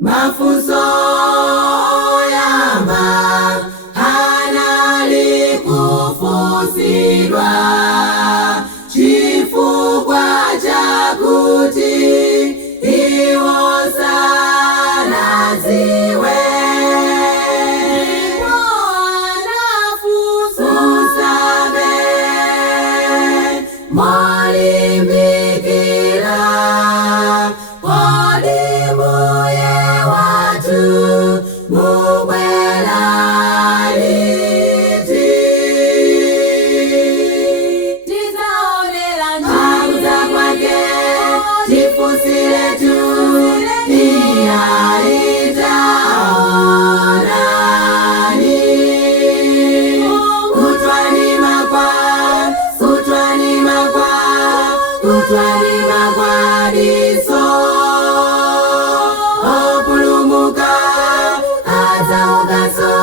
Mafunzo yamba analikufusilwa chifukwa chakuti iwo sanadziwe. Mwalimbikira kodi mbuye watu mubwera liti. Tizaonera njia kwake tifusire tu iya itaonani. Kutwani magwadiso opulumuka azaugaso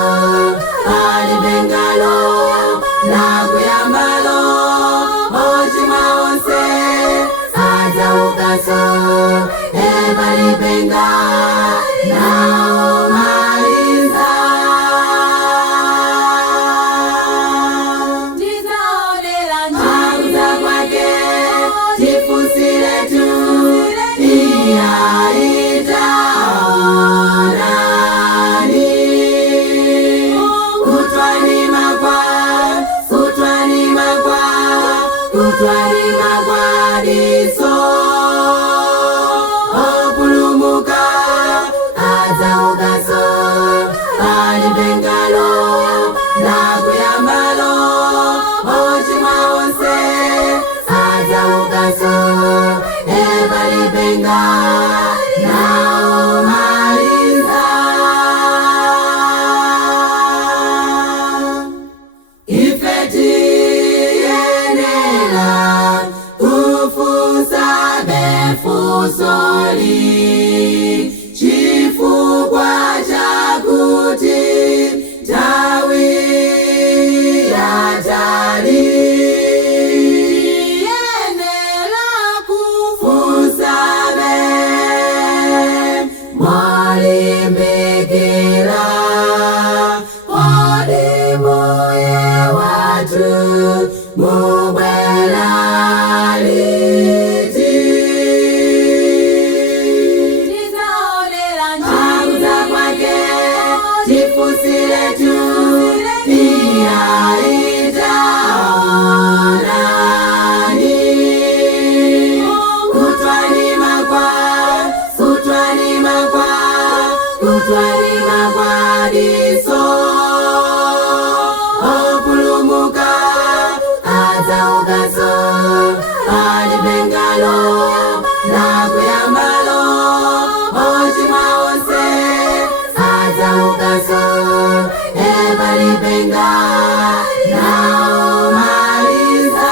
alibengalo nakuyambalo ochimwa onse azaugaso ebalibenga naomaliza. Tizaonera njia kwake tifusire tu iya itaonani. Kutwani magwadiso opulumuka azaugaso alibengalo nakuyambalo ochimwa onse azaugaso ebalibenga naomaliza. Ife tiyenera kufusa befusoli chifukwa chakuti nthawi yatali. Mwalimbikira kodi mbuye watu mubwera liti. Tizaonera njia kwake tifusire tu iya itaonani. Kutwani magwadiso opulumuka azaugaso alibengalo nakuyambalo ochimwa onse azaugaso ebalibenga naomaliza.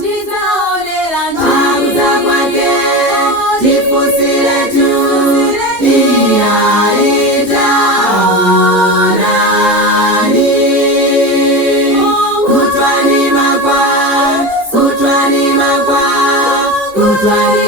Tizaonera njia kwake tifusire tu iya itaonani. Kutwani